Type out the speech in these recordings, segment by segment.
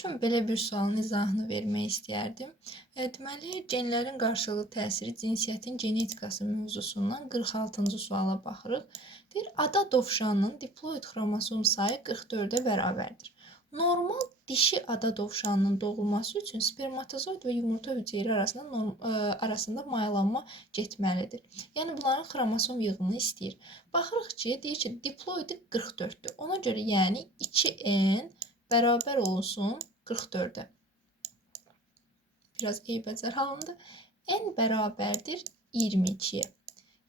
üçün belə bir sualın izahını vermək istəyərdim. Deməli, genlərin qarşılıqlı təsiri cinsiyyətin genetikası mövzusundan 46-cı suala baxırıq. Deyir, ada dovşanının diploid xromosom sayı 44-ə bərabərdir. Normal dişi ada dovşanının doğulması üçün spermatozoid və yumurta hüceyrə arasında mayalanma getməlidir. Yəni bunların xromosom yığımını istəyir. Baxırıq ki, deyir ki, diploidi 44-dür. Ona görə yəni 2n bərabər olsun 44-ə. Biraz eybəcər halında. N bərabərdir 22-yə.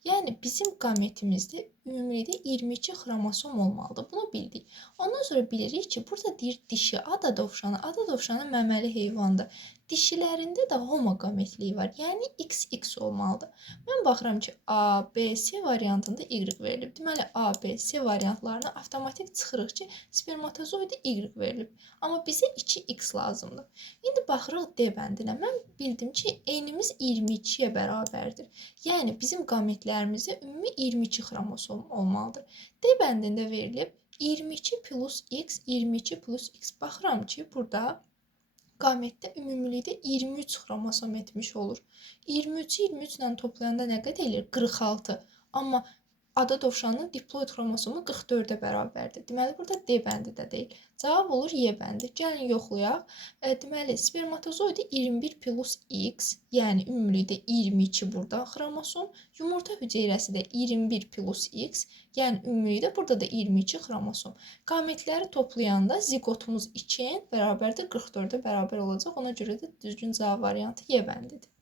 Yəni bizim qametimizdə ümumilikdə 22 xromosom olmalıdır. Bunu bildik. Ondan sonra bilirik ki, burada deyir dişi ada dovşanı. Ada dovşanı məməli heyvandır. Dişilərində də homoqametliyi var. Yəni XX olmalıdır. Mən baxıram ki, A, B, C variantında Y verilib. Deməli, A, B, C variantlarına avtomatik çıxırıq ki, spermatozoidi Y verilib. Amma bizə 2X lazımdır. İndi baxırıq D bəndinə. Mən bildim ki, N-imiz 22-yə bərabərdir. Yəni bizim qametlərimizdə ümumi 22 xromosom olmalıdır. D bəndində verilib 22 plus X, 22 plus X. Baxıram ki, burada qametdə ümumilikdə 23 xromosom etmiş olur. 23-ü 23 ilə toplayanda nə qədər eləyir? 46. Amma ada dovşanının diploid xromosomu 44-ə bərabərdir. Deməli, burada D bəndi də deyil. Cavab olur Y bəndi. Gəlin yoxlayaq. Deməli, spermatozoidi 21 plus X, yəni ümumilikdə 22 burada xromosom. Yumurta hüceyrəsi də 21 plus X, yəni ümumilikdə burada da 22 xromosom. Qametləri toplayanda zigotumuz 2n bərabərdir 44-ə bərabər olacaq. Ona görə də düzgün cavab variantı Y bəndidir.